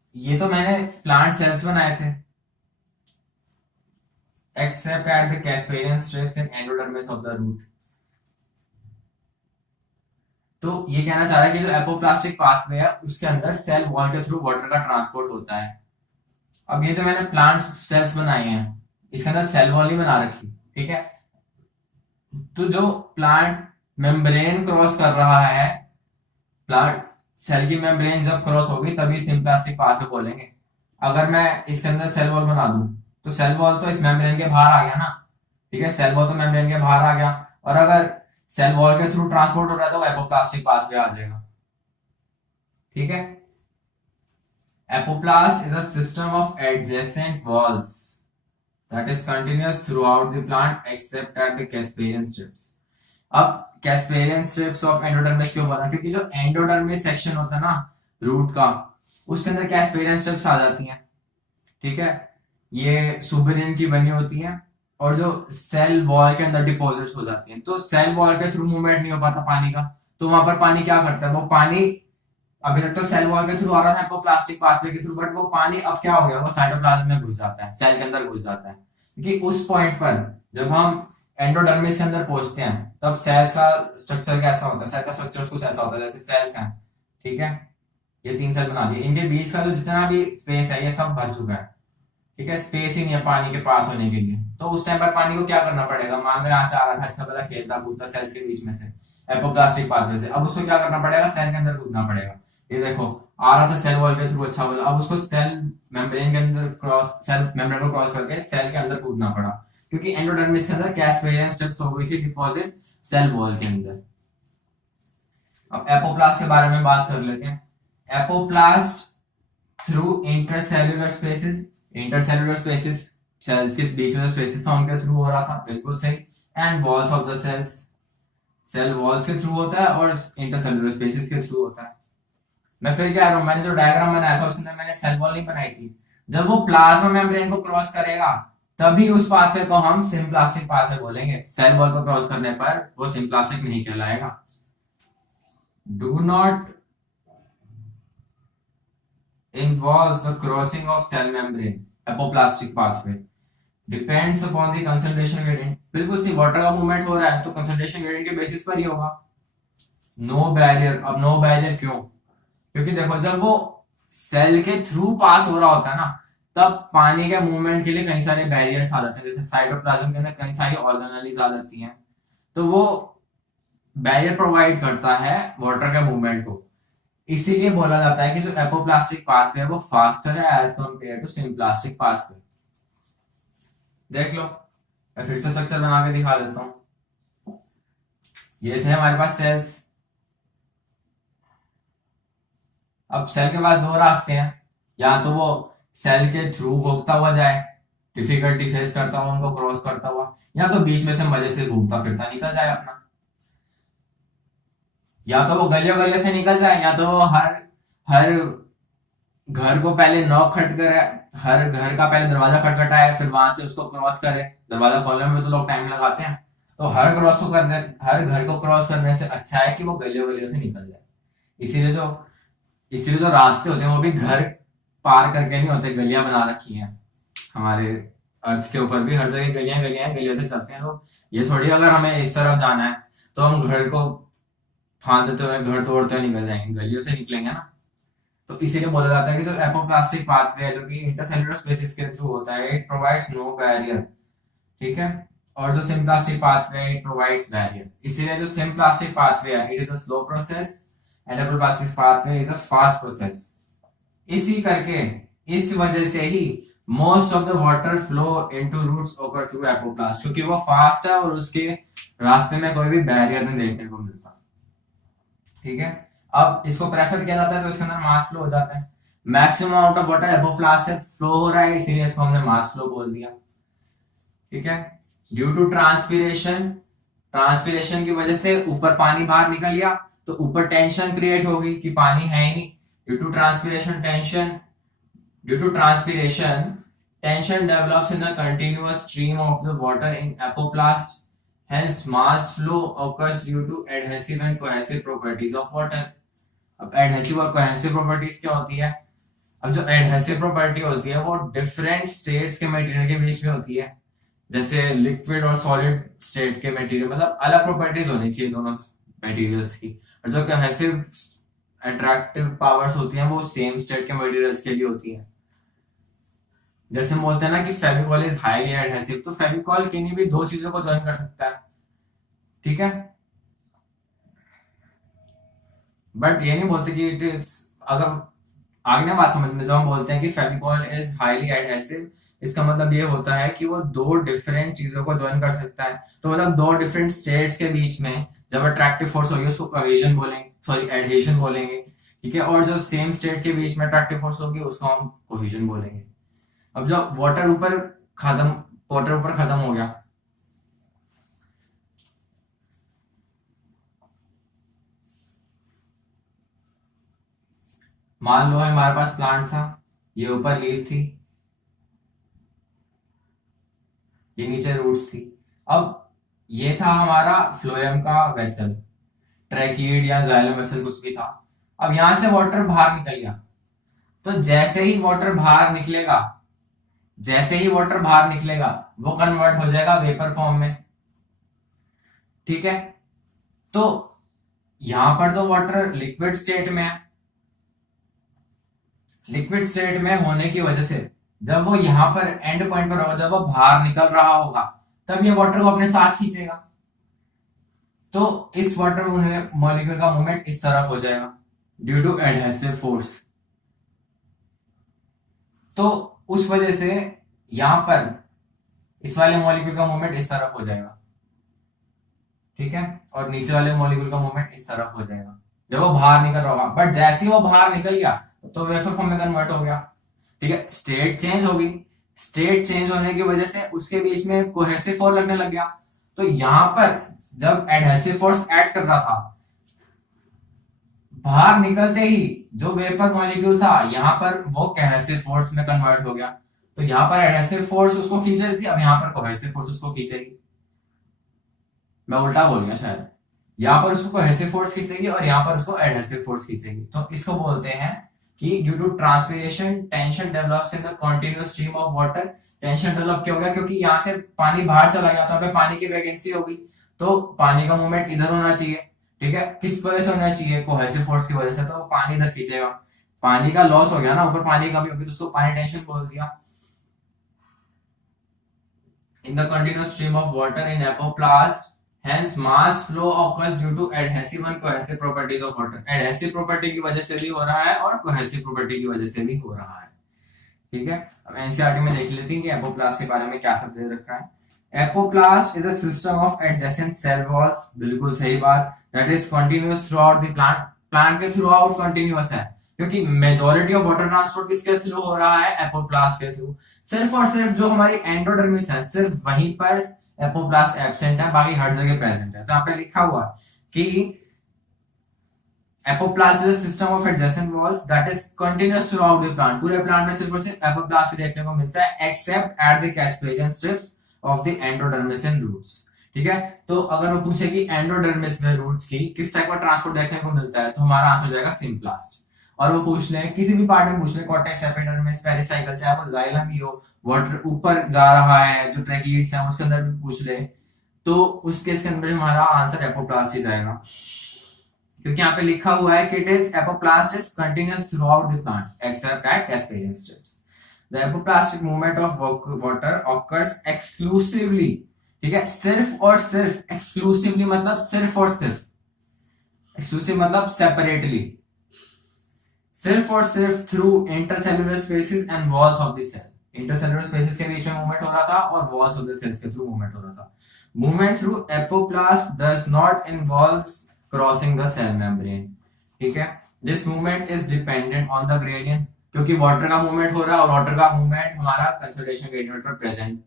ये तो मैंने प्लांट सेल्स बनाए थे, except at the Casparian strips and endodermis of the root। तो ये कहना चाह रहा है कि जो एपोप्लास्टिक पाथवे है उसके अंदर सेल वॉल के थ्रू वाटर का ट्रांसपोर्ट होता है। अब ये जो मैंने प्लांट सेल्स बनाए हैं इसके अंदर सेल वॉल नहीं बना रखी, ठीक है। तो जो प्लांट मेम्ब्रेन क्रॉस कर रहा है, प्लांट सेल की मेम्ब्रेन जब क्रॉस होगी तभी सिम्प्लास्टिक पाथवे बोलेंगे। अगर मैं इसके अंदर सेल वॉल बना दूं तो सेल वॉल तो इस मेम्ब्रेन के बाहर आ गया ना, ठीक है, सेल वॉल तो मेम्ब्रेन के बाहर आ गया, और अगर सेल वॉल के थ्रू ट्रांसपोर्ट हो रहा है तो एपोप्लास्टिक पाथवे आ जाएगा, ठीक है। Apoplast is a system of adjacent walls that is continuous throughout the plant accept at the Casparian strips. अब कैस्पेरियन स्ट्रिप्स ऑफ एंडोडर्मिस क्यों बना, क्योंकि जो एंडोडर्मिस सेक्शन होता है ना रूट का, उसके अंदर कैस्पेरियन स्ट्रिप्स आ जाती हैं, ठीक है। ये सुबेरियन की बनी होती हैं और जो सेल वॉल के अंदर डिपॉजिट हो जाती हैं। तो सेल वॉल के थ्रू मूवमेंट नहीं हो पाता पानी का, तो वहां पर पानी क्या करता है, वो पानी अभी तक तो सेल वॉल के थ्रू आ रहा था एपोप्लास्टिक पाथवे के थ्रू, बट वो पानी अब क्या हो गया, वो साइटोप्लाज्म में घुस जाता है, सेल के अंदर घुस जाता है। क्योंकि उस पॉइंट पर जब हम एंडोडर्मिस के अंदर पहुंचते हैं तब सेल्स का स्ट्रक्चर कैसा होता है, सेल का स्ट्रक्चर कुछ ऐसा होता है जैसे सेल्स हैं, ठीक है, ये 3 सेल बना दिए, इनके बीच का जो जितना भी स्पेस है ये सब भर चुका है, ठीक है, स्पेस ही नहीं है पानी के पास होने के लिए। तो उस टाइम पर पानी को क्या करना पड़ेगा, मान लो यहाँ से आ रहा था, अच्छा भला खेलता कूदता सेल्स के बीच में से एपोप्लास्टिक पाथवे से, अब उसको क्या करना पड़ेगा, सेल के अंदर कूदना पड़ेगा। ये देखो आ रहा था सेल वॉल के थ्रू, अच्छा भला अब उसको सेल मेम्ब्रेन के अंदर क्रॉस, सेल मेम्ब्रेन को क्रॉस करके सेल के अंदर कूदना पड़ा, क्योंकि एंडोडर्मिस के अंदर कैस्पेरियन स्ट्रिप्स हो गई थी डिपॉजिट सेल वॉल के अंदर। अब एपोप्लास्ट के बारे में बात कर लेते हैं। Apoplast through intercellular spaces, intercellular spaces cells के बीच में स्पेसेस था उनके थ्रू हो रहा था, बिल्कुल सही। And walls of the cells, cell walls के थ्रू होता है और इंटरसेल्यूलर स्पेसेस के थ्रू होता है। मैं फिर क्या कह रहा हूं, मैंने जो डायग्राम बनाया था उसके अंदर मैंने सेल वॉल नहीं बनाई थी। जब वो प्लाज्मा मेम्ब्रेन को क्रॉस करेगा तभी उस पाथवे को हम सिम्प्लास्टिक पाथवे बोलेंगे, सेल वॉल को क्रॉस करने पर वो सिम्प्लास्टिक नहीं कहलाएगा। Do not involves the crossing of cell membrane, apoplastic pathway depends upon the concentration gradient। बिल्कुल सी वाटर का मूवमेंट हो रहा है तो कंसंट्रेशन ग्रेडियंट के बेसिस पर ही होगा। नो बैरियर, अब नो बैरियर क्यों, क्योंकि देखो जब वो सेल के थ्रू पास हो रहा होता है ना तब पानी के मूवमेंट के लिए कई सारे बैरियर्स आ जाते हैं, जैसे साइटोप्लाज्म के अंदर कई सारी ऑर्गेनेलीज आ जाती हैं, तो वो बैरियर प्रोवाइड करता है वाटर के मूवमेंट को। इसीलिए बोला जाता है कि जो एपोप्लास्टिक पाथवे है वो फास्टर है as compare to symplastic pathway. देख लो, मैं फिर से स्ट्रक्चर बना के दिखा देता हूं। ये थे हमारे पास सेल्स। अब सेल के पास 2 रास्ते हैं, या तो वो सेल के थ्रू भोगता हुआ जाए, डिफिकल्टी फेस करता हुआ उनको क्रॉस करता हुआ, या तो बीच में से मजे से घूमता फिरता निकल जाए अपना, या तो वो गलियों गलियों से निकल जाए, या तो वो हर हर घर को पहले नॉक खट करे, हर घर का पहले दरवाजा खटखटाए फिर वहां से उसको क्रॉस करे। दरवाजा खोलने में तो लोग टाइम लगाते हैं, तो हर घर को क्रॉस करने से अच्छा है कि वो गलियों गलियों से निकल जाए। इसीलिए जो रास्ते होते हैं वो भी घर पार करके नहीं होते, गलियां बना रखी हैं हमारे अर्थ के ऊपर भी, हर जगह गलियां गलियां हैं, गलियों से चलते हैं लोग। ये थोड़ी अगर हमें इस तरफ जाना है तो हम घर को फांदते हुए, घर तोड़ते हुए निकल जाएंगे, गलियों से निकलेंगे ना। तो इसीलिए बोला जाता है कि जो एपोप्लास्टिक पाथवे है जो कि इंटरसेल्युलर स्पेसेस के थ्रू होता है, इट प्रोवाइड्स नो बैरियर, ठीक है, और जो सिम्प्लास्टिक पाथवे है इट प्रोवाइड्स बैरियर। इसीलिए जो सिम्प्लास्टिक पाथवे है it is a slow process and apoplastic pathway is a fast process. इसी करके इस वजह से ही most of the water flow into roots occur through apoplast, क्योंकि वो फास्ट है और उसके रास्ते में कोई भी बैरियर नहीं देखने को मिलता, ठीक है। अब इसको प्रेफर किया जाता है तो इसके अंदर मास फ्लो हो जाता है। Maximum amount of water apoplast से फ्लो हो रहा है, इसीलिए इसको हमने मास फ्लो बोल दिया। ठीक है, ड्यू टू ट्रांसपीरेशन, ट्रांसपीरेशन की वजह से ऊपर पानी बाहर निकल गया तो ऊपर टेंशन क्रिएट होगी कि पानी है ही नहीं। Due to transpiration tension, due to transpiration tension develops in the continuous stream of the water in apoplast, hence mass flow occurs due to adhesive and cohesive properties of water। अब adhesive और cohesive properties क्या होती है? अब जो adhesive property होती है वो different states के material के बीच में होती है, जैसे liquid और solid state के material, मतलब अलग properties होनी चाहिए दोनों materials की। और जो cohesive attractive powers होती हैं वो same state के materials के लिए होती है। जैसे हम बोलते हैं ना कि फेविकॉल इज हाईली एडहेसिव, तो फेविकॉल किन्हीं भी दो चीजों को ज्वाइन कर सकता है। ठीक है, बट ये नहीं बोलते कि इट इज, अगर आगे ना बात समझ में, जब हम बोलते हैं कि फेविकॉल इज हाईली एडहेसिव, इसका मतलब ये होता है कि वो दो डिफरेंट चीजों को ज्वाइन कर सकता है। तो मतलब दो डिफरेंट स्टेट्स के बीच में जब अट्रैक्टिव फोर्स होगी उसको कोहेजन बोलेंगे, सॉरी एडहेशन बोलेंगे। ठीक है, और जो सेम स्टेट के बीच में अट्रैक्टिव फोर्स होगी उसको हम कोहेजन बोलेंगे। अब जो वाटर ऊपर खत्म हो गया, मान लो हमारे पास प्लांट था, ये ऊपर लीफ थी, ये नीचे रूट्स थी। अब ये था हमारा फ्लोएम का वेसल, ट्रैकिड या जाइलम वेसल कुछ भी था। अब यहां से वाटर बाहर निकल गया, तो जैसे ही वाटर बाहर निकलेगा, जैसे ही वाटर बाहर निकलेगा वो कन्वर्ट हो जाएगा वेपर फॉर्म में। ठीक है, तो यहां पर तो वाटर लिक्विड स्टेट में है, लिक्विड स्टेट में होने की वजह से जब वो यहां पर एंड पॉइंट पर होगा, जब वो बाहर निकल रहा होगा, तब ये वाटर को अपने साथ खींचेगा। तो इस वाटर मॉलिक्यूल का मूवमेंट इस तरफ हो जाएगा ड्यू टू एडहेसिव फोर्स। तो उस वजह से यहां पर इस वाले मॉलिक्यूल का मूवमेंट इस तरफ हो जाएगा। ठीक है, और नीचे वाले मॉलिक्यूल का मूवमेंट इस तरफ हो जाएगा जब वो बाहर निकल रहा होगा। बट जैसे ही वो बाहर निकल गया तो वेपर फॉर्म में कन्वर्ट हो गया। ठीक है, स्टेट चेंज होगी, स्टेट चेंज होने की वजह से उसके बीच में कोहेसिव फोर्स लगने लग गया। तो यहां पर जब एडहेसिव फोर्स ऐड कर रहा था, बाहर निकलते ही जो वेपर मॉलिक्यूल था यहां पर वो कोहेसिव फोर्स में कन्वर्ट हो गया। तो यहां पर एडहेसिव फोर्स उसको खींच रही थी, अब यहां पर कोहेसिव फोर्स उसको खींचेगी। मैं उल्टा बोल गया शायद, यहां पर उसको कोहेसिव फोर्स खींचेगी और यहां पर उसको एडहेसिव फोर्स खींचेगी। तो इसको बोलते हैं कि due to transpiration tension develops in the continuous stream of water. Tension develop क्यों हो गया? क्योंकि यहाँ से पानी बाहर चला गया, तो पानी की वैकेंसी होगी, तो पानी का मूवमेंट इधर होना चाहिए। ठीक है, किस वजह से होना चाहिए? कोहेसिव फोर्स की वजह से, तो पानी इधर खींचेगा। पानी का लॉस हो गया ना, ऊपर पानी की कमी होगी तो उसको पानी टेंशन बोल दिया। इन the continuous stream of water in apoplast, hence mass flow occurs due to adhesive and cohesive properties of water। adhesive property की वजह से भी हो रहा है और cohesive property की वजह से भी हो रहा है। ठीक है, अब एनसीईआरटी में देख लेते हैं कि एपोप्लास्ट के बारे में क्या सब दे रखा है। Apoplast is a system of adjacent cell walls, बिल्कुल सही बात, that is continuous throughout the plant. Plant के थ्रू आउट कंटिन्यूअस है, क्योंकि मेजॉरिटी ऑफ वाटर ट्रांसपोर्ट किसके थ्रू हो रहा है? एपोप्लास्ट के थ्रू। सिर्फ और सिर्फ जो हमारी एंडोडर्मिस है, सिर्फ वहीं पर एपोप्लास्ट एब्सेंट है, बाकी हर जगह प्रेजेंट है। तो यहाँ पे लिखा हुआ है कि apoplast is a system of adjacent walls that is continuous throughout the plant. पूरे प्लांट में सिर्फ और सिर्फ एपोप्लास्ट देखने को मिलता है, except at the Casparian strips of the endodermis and roots. ठीक है, तो अगर वो पूछे कि एंडोडर्मिस में रूट्स की किस टाइप का ट्रांसपोर्ट देखने को मिलता है, तो हमारा आंसर हो जाएगा सिम्प्लास्ट। और वो पूछ ले किसी भी पार्ट में पूछ ले, कॉर्टेक्स, एपिडर्मिस, पेरिसाइकल, चाहे वो जाइलम ही हो, वाटर ऊपर जा रहा है जो ट्रैकिड्स हैं उसके अंदर भी पूछ ले, तो उस केस के अंदर हमारा आंसर एपोप्लास्ट ही जाएगा, क्योंकि यहाँ पे लिखा हुआ है कि it is apoplast is continuous throughout the plant accept eight Casparian strips. The apoplastic movement of water occurs exclusively, ठीक है, सिर्फ और सिर्फ, एक्सक्लूसिवली मतलब सिर्फ और सिर्फ, एक्सक्लूसिव मतलब सेपरेटली, सिर्फ और सिर्फ through intercellular spaces and walls of the cell. Intercellular spaces के बीच में मूवमेंट हो रहा था और वॉल्स ऑफ द सेल्स के थ्रू मूवमेंट हो रहा था। Movement through apoplast does not involve crossing the cell membrane. ठीक है। This movement is dependent on the gradient, क्योंकि वाटर का मूवमेंट हो रहा है और वाटर का मूवमेंट हमारा कंसंट्रेशन ग्रेडियंट पर प्रेजेंट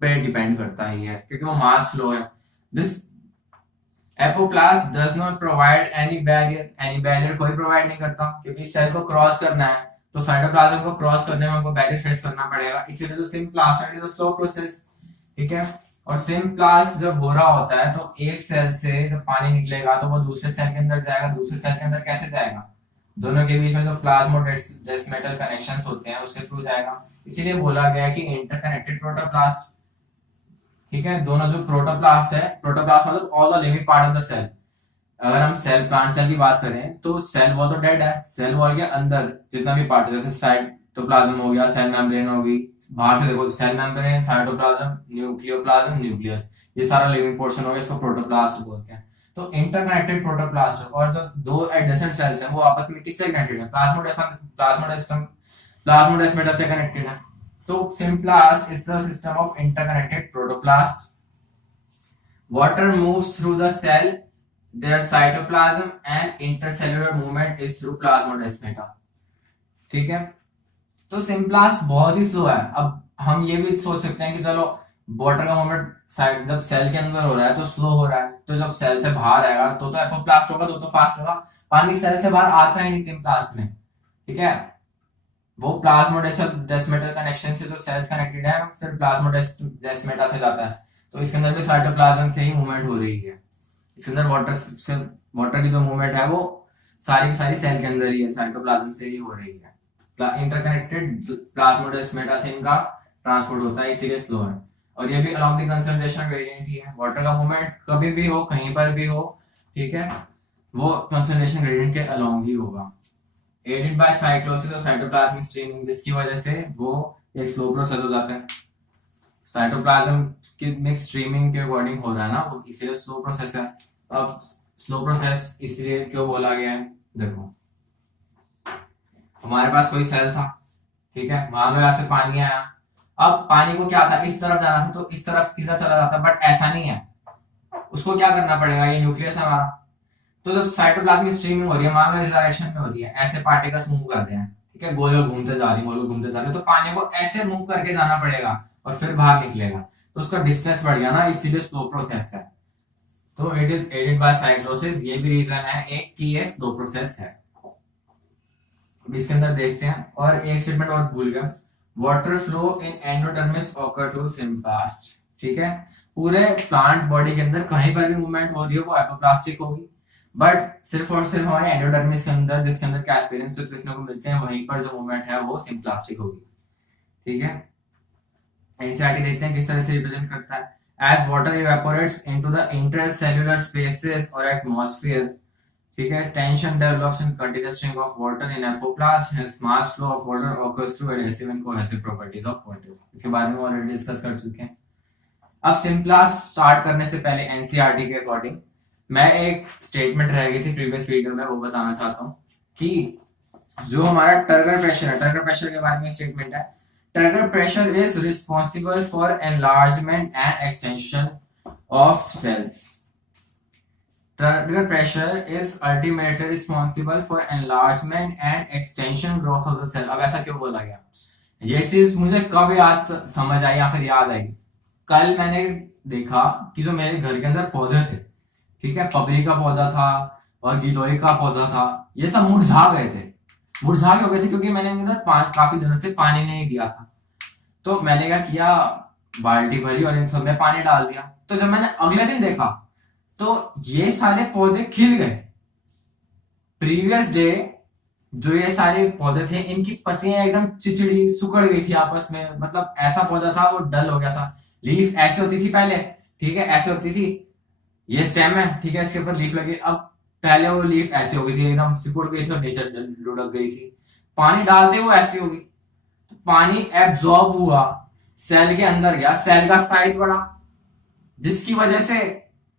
पे डिपेंड करता ही है, क्योंकि वो मास फ्लो है। This apoplast does not provide any barrier, any barrier कोई प्रोवाइड नहीं करता, क्योंकि सेल को क्रॉस करना है तो साइटोप्लाज्म को क्रॉस करने में हमको बैरियर फेस करना पड़ेगा, इसीलिए तो symplast is a slow process, ठीक है। और सिम्प्लास्ट जब हो रहा होता है तो एक सेल से जब पानी निकलेगा तो वो दूसरे सेल के अंदर जाएगा, दूसरे सेल के अंदर कैसे जाएगा, दोनों के बीच में जो प्लाज्मोडेस्माटा कनेक्शंस होते हैं उसके थ्रू जाएगा, इसीलिए बोला गया है कि इंटरकनेक्टेड प्रोटोप्लास्ट, ठीक है। दोनों जो प्रोटोप्लास्ट है, प्रोटोप्लास्ट मतलब all the living part of the cell, अगर हम सेल प्लांट सेल की बात करें तो सेल वॉल तो डेड है, सेल वॉल के अंदर जितना भी पार्ट है जैसे साइटोप्लाज्म हो गया, सेल मेम्ब्रेन होगी, बाहर से देखो cell membrane, cytoplasm, nucleoplasm, nucleus, ये सारा लिविंग पोर्शन हो गया, इसको प्रोटोप्लास्ट बोलते हैं। तो इंटरकनेक्टेड प्रोटोप्लास्ट और जो दो एडजेसेंट सेल्स हैं वो आपस में किससे कनेक्टेड है, प्लाज्मोडेस्माटा से कनेक्टेड है। तो symplast is the system of interconnected protoplast. Water moves through the cell, their cytoplasm and intercellular movement is through plasmodesmata, ठीक है। तो सिम्प्लास्ट बहुत ही स्लो है। अब हम ये भी सोच सकते हैं कि चलो वाटर का मूवमेंट साइड जब सेल के अंदर हो रहा है तो स्लो हो रहा है, तो जब सेल से बाहर आएगा तो एपोप्लास्ट होगा तो फास्ट होगा, पानी सेल से बाहर आता ही नहीं सिम्प्लास्ट में, ठीक है। वो प्लाज्मोडेस्माटा कनेक्शन से जो सेल्स कनेक्टेड है फिर प्लाज्मोडेस्माटा से जाता है, तो इसके अंदर भी साइटोप्लाज्म से ही मूवमेंट हो रही है, इसके अंदर वाटर की जो मूवमेंट है वो सारी की सारी सेल के अंदर ही है, साइटोप्लाज्म से ही हो रही है। इंटरकनेक्टेड प्लाज्मोडेस्माटा से इनका ट्रांसपोर्ट होता है, इसीलिए स्लो है। और ये भी अलोंग द कंसंट्रेशन ग्रेडियंट ही है, वाटर का मूवमेंट कभी भी हो कहीं पर भी हो, ठीक है, वो कंसंट्रेशन ग्रेडियंट के अलोंग ही होगा। एडेड बाय साइक्लोसिस और साइटोप्लाज्मिक स्ट्रीमिंग, जिसकी वजह से वो एक स्लो प्रोसेस हो जाता है, साइटोप्लाज्म की मिक्स स्ट्रीमिंग के अकॉर्डिंग हो रहा है ना, वो इसीलिए स्लो प्रोसेस है। अब स्लो प्रोसेस इसलिए क्यों बोला गया है, देखो हमारे पास कोई सेल था, ठीक है, मान लो यहाँ से पानी आया, अब पानी को क्या था इस तरफ जाना था तो इस तरफ सीधा चला जाता, बट ऐसा नहीं है, उसको क्या करना पड़ेगा, ये न्यूक्लियस है हमारा, तो जब साइटोप्लाज्मिक स्ट्रीमिंग हो रही है, मान लो इस डायरेक्शन में हो रही है, ऐसे पार्टिकल्स मूव कर रहे हैं, ठीक है, गोल गोल घूमते जा रही है, गोल गोल घूमते जा रहे हैं, तो पानी को ऐसे मूव करके जाना पड़ेगा और फिर बाहर निकलेगा, तो उसका डिस्टेंस बढ़ गया ना, इसीलिए स्लो प्रोसेस है। तो it is aided by cyclosis, ये भी रीजन है एक कि ये स्लो प्रोसेस है। अब इसके अंदर देखते हैं, और एक स्टेटमेंट और भूल गया, water flow in endodermis occur through symplast, ठीक है, पूरे प्लांट बॉडी के अंदर कहीं पर भी मूवमेंट हो रही है वो एपोप्लास्टिक होगी, बट सिर्फ और सिर्फ हमारे एंडोडर्मिस के अंदर जिसके अंदर कैस्पेरियन देखने को मिलते हैं वहीं पर जो मूवमेंट है वो सिम्प्लास्टिक होगी, ठीक है। एनसीईआरटी देखते हैं किस तरह से रिप्रेजेंट करता है, as water evaporates into the intercellular spaces और एटमॉस्फेयर, ठीक है, tension develops in continuous stream of water in apoplast, hence mass flow of water occurs through adhesive and cohesive properties of water, इसके बारे में already discuss कर चुके हैं। अब सिम्प्लास्ट स्टार्ट करने से पहले एनसीईआरटी के अकॉर्डिंग मैं एक स्टेटमेंट रह गई थी प्रीवियस वीडियो में, वो बताना चाहता हूँ कि जो हमारा टर्गर प्रेशर है, टर्गर प्रेशर के बारे में स्टेटमेंट है, turgor pressure is responsible for enlargement and extension of cells, turgor pressure is ultimately responsible for enlargement and extension growth of the cell. अब ऐसा क्यों बोला गया, ये चीज मुझे कब आज समझ आई या फिर याद आई, कल मैंने देखा कि जो मेरे घर के अंदर पौधे थे, ठीक है, पपरी का पौधा था और गिलोय का पौधा था, ये सब मुरझा गए थे, मुरझा के हो गए थे क्योंकि मैंने इनके अंदर काफी दिनों से पानी नहीं दिया था। तो मैंने क्या किया, बाल्टी भरी और इन सब में पानी डाल दिया, तो जब मैंने अगले दिन देखा तो ये सारे पौधे खिल गए। प्रीवियस डे जो ये सारे पौधे थे इनकी पत्तियां एकदम चिचड़ी सुकड़ गई थी आपस में, मतलब ऐसा पौधा था वो डल हो गया था, लीफ ऐसे होती थी पहले, ठीक है, ऐसे होती थी, ये स्टेम है, ठीक है, इसके ऊपर लीफ लगी, अब पहले वो लीफ ऐसी हो गई थी एकदम सिकुड़ गई थी और नीचे लुढ़क गई थी, पानी डालते वो ऐसी होगी, तो पानी एब्जॉर्ब हुआ, सेल के अंदर गया, सेल का साइज बढ़ा, जिसकी वजह से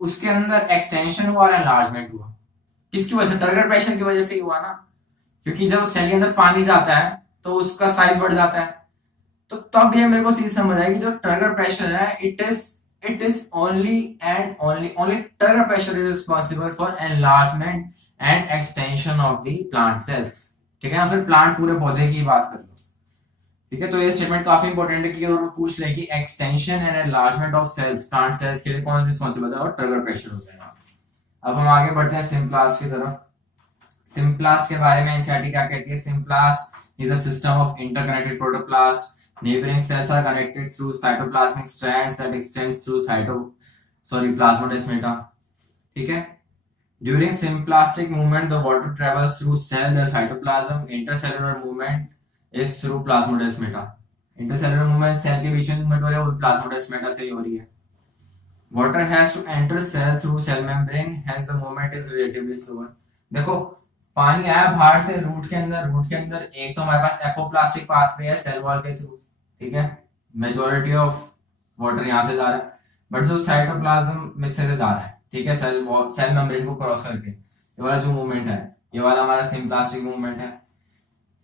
उसके अंदर एक्सटेंशन हुआ और एनलार्जमेंट हुआ। किसकी वजह से, टर्गर प्रेशर की वजह से ही हुआ ना, क्योंकि जब सेल के अंदर पानी जाता है तो उसका साइज बढ़ जाता है। तो तब ये मेरे को चीज समझ आएगी, जो टर्गर प्रेशर है it is only and only trigger pressure is responsible for enlargement and extension of the plant cells. ठीक है ना, फिर प्लांट पूरे पौधे की बात कर लो। ठीक है, तो ये स्टेटमेंट काफी इंपॉर्टेंट है कि अगर वो पूछ ले कि extension and enlargement of cells, plant cells के लिए कौन रिस्पॉन्सिबल है और ट्रिगर प्रेशर हो जाएगा। अब हम आगे बढ़ते हैं सिम्प्लास्ट की तरफ। सिम्प्लास्ट के बारे में एनसीईआरटी क्या कहती है? Symplast is a system of interconnected protoplast, neighboring cells are connected through cytoplasmic strands that extends through plasmodesmata। ठीक है, during symplastic movement the water travels through cell the cytoplasm, intercellular movement is through plasmodesmata। Intercellular movement cell के बीच में movement हो रही है वो plasmodesmata से ही हो रही है। Water has to enter cell through cell membrane, hence the movement is relatively slower. देखो, पानी आया बाहर से रूट के अंदर, रूट के अंदर एक तो हमारे पास एपोप्लास्टिक पाथवे है सेल वॉल के थ्रू। ठीक है, मेजॉरिटी ऑफ वाटर यहाँ से जा रहा है, बट जो साइटोप्लाज्म में से जा रहा है, ठीक है, सेल मेम्ब्रेन को क्रॉस करके, ये वाला जो मूवमेंट है ये वाला हमारा सिम्प्लास्टिक मूवमेंट है।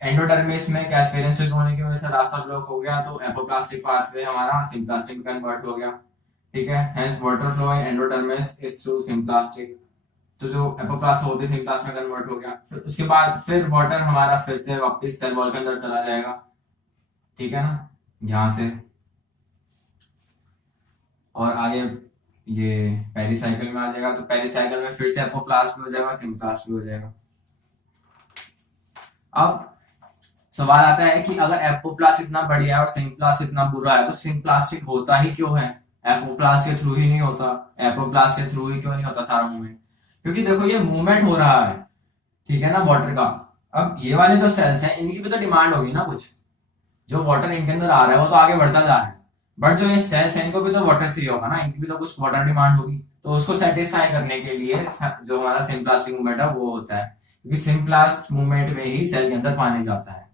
एंडोडर्मिस में कैस्पेरियन स्ट्रिप होने की वजह से रास्ता ब्लॉक हो गया, तो एपोप्लास्टिक पाथवे हमारा सिम्प्लास्टिक में कन्वर्ट हो गया। ठीक है, hence water flow in endodermis is through symplastic, तो जो एपोप्लास्ट होते हैं सिम्प्लास्ट में कन्वर्ट हो गया। फिर उसके बाद फिर वाटर हमारा फिर से वापस सेल वॉल के अंदर चला जाएगा। ठीक है ना, यहाँ से और आगे ये पेरिसाइकिल में आ जाएगा, तो पेरिसाइकिल में फिर से एपोप्लास्ट भी हो जाएगा, सिम्प्लास्ट भी हो जाएगा। अब सवाल आता है कि अगर एपोप्लास्ट इतना बढ़िया है और सिम्प्लास्ट इतना बुरा है तो सिम्प्लास्टिक होता ही क्यों है? एपोप्लास्ट के थ्रू ही नहीं होता, एपोप्लास्ट के थ्रू ही क्यों नहीं होता सारा मूवमेंट? क्योंकि देखो ये मूवमेंट हो रहा है, ठीक है ना, वाटर का। अब ये वाले जो सेल्स हैं इनकी भी तो डिमांड होगी ना कुछ, जो वाटर इनके अंदर आ रहा है वो तो आगे बढ़ता जा रहा है, बट जो ये सेल्स हैं इनको भी तो वाटर चाहिए होगा ना, इनकी भी तो कुछ वाटर डिमांड होगी, तो उसको सेटिस्फाई करने के लिए जो हमारा सिम्प्लास्टिक मूवमेंट है वो होता है, क्योंकि सिम्प्लास्ट मूवमेंट में ही सेल के अंदर पानी जाता है।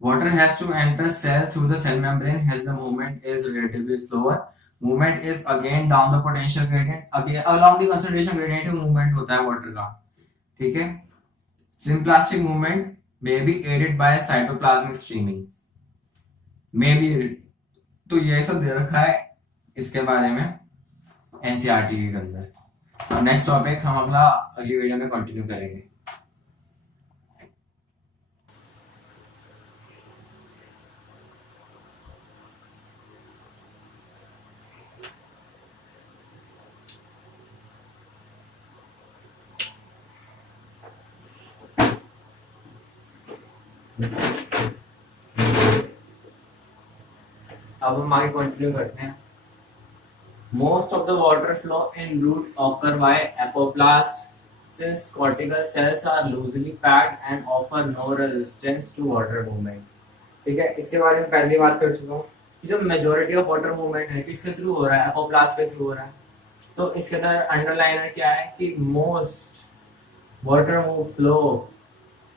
Water has to enter cell through the cell membrane, hence the movement is relatively slower. Movement is again down the potential gradient, again along the concentration gradient movement होता है water का। ठीक है, symplastic movement may be aided by cytoplasmic streaming, may be aided। तो ये सब दे रखा है इसके बारे में एनसीईआरटी के अंदर। नेक्स्ट टॉपिक हम अगला अगली वीडियो में कंटिन्यू करेंगे। अब हम आगे कंटिन्यू करते हैं। Most of the water flow in root occur by apoplast, since cortical cells are loosely packed and offer no resistance to water movement। ठीक है, इसके बारे में पहले बात कर चुका हूँ कि जो मेजोरिटी ऑफ वाटर मूवमेंट है किसके थ्रू हो रहा है? एपोप्लास्ट के थ्रू हो रहा है। तो इसके अंदर अंडरलाइनर क्या है कि मोस्ट वाटर फ्लो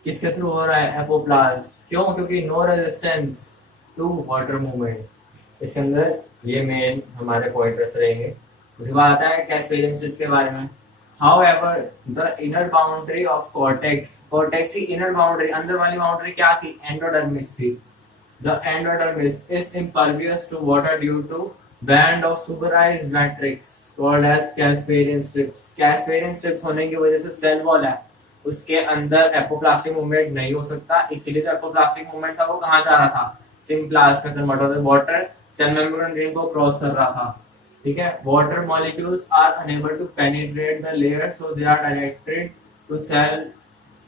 किसके थ्रू हो रहा है? एपोप्लास्ट। क्यों? क्योंकि no resistance to water movement. इसके अंदर ये मेन हमारे पॉइंटर्स रहेंगे। उसके बाद आता है कैस्पेरियंसिस के बारे में। However, the inner boundary of cortex की inner boundary, अंदर वाली बाउंड्री क्या थी? एंडोडर्मिस थी। The endodermis is impervious to water due to band of suberized matrix called as Casparian strips। Casparian strips होने की वजह से सेल वॉल है उसके अंदर एपोप्लास्टिक मूवमेंट नहीं हो सकता, इसीलिए जो एपोप्लास्टिक मूवमेंट था वो कहाँ जा रहा था? सिम्प्लास्ट में कन्वर्ट होता है, वाटर सेल मेम्ब्रेन को क्रॉस कर रहा था। ठीक है, water molecules are unable to penetrate the layer, so they are directed to cell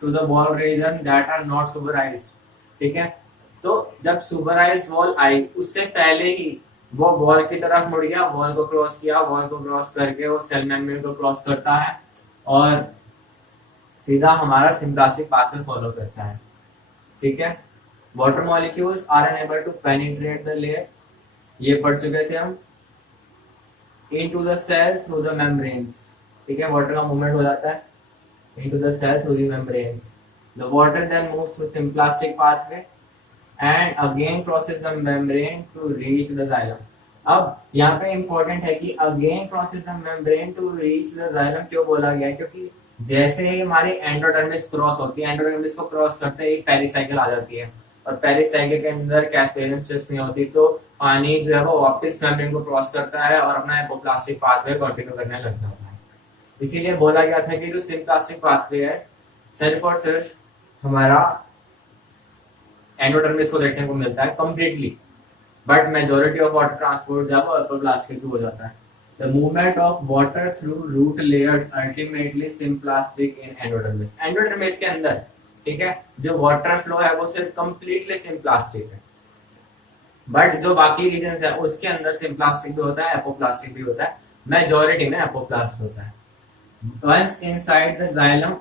to the wall region that are not suberized. ठीक है, तो जब सुपराइज वॉल आई उससे पहले ही वो वॉल की तरफ मुड़ गया, वॉल को क्रॉस किया, वॉल को क्रॉस करके वो सेल मेम्ब्रेन को क्रॉस करता है और सीधा हमारा सिम्प्लास्टिक पाथवे फॉलो करता है। ठीक है, water molecules are unable to penetrate the layer, ये पढ़ चुके थे हम। Into the cell through the membranes. ठीक है, वाटर का मूवमेंट हो जाता है into the cell through the membranes. The water then moves through symplastic pathway and again crosses the membrane to reach the xylem। अब यहाँ पे important है कि again crosses the membrane to reach the xylem क्यों बोला गया है? क्योंकि जैसे ही हमारी एंडोडर्मिस क्रॉस होती है, एंडोडर्मिस को क्रॉस करते ही पेरिसाइकिल आ जाती है और पेरिसाइकिल के अंदर कैस्पेरियन स्ट्रिप्स नहीं होती, तो पानी जो है वो वापस मेम्ब्रेन को क्रॉस करता है और अपना एपोप्लास्टिक पाथवे कंटिन्यू करने लग जाता है। इसीलिए बोला गया था कि जो सिम्प्लास्टिक पाथवे है सिर्फ और सिर्फ हमारा एंडोडर्मिस को देखने को मिलता है completely, but majority of water transport जब अपर प्लास्ट के थ्रू हो जाता है। The movement of water through root layers ultimately symplastic in endodermis, endodermis के अंदर, ठीक है, जो वाटर फ्लो है वो सिर्फ कंप्लीटली सिम्प्लास्टिक है, बट जो बाकी रीजन है उसके अंदर सिम्प्लास्टिक भी होता है, एपोप्लास्टिक भी होता है, मेजोरिटी में एपोप्लास्ट होता है। Once inside the xylem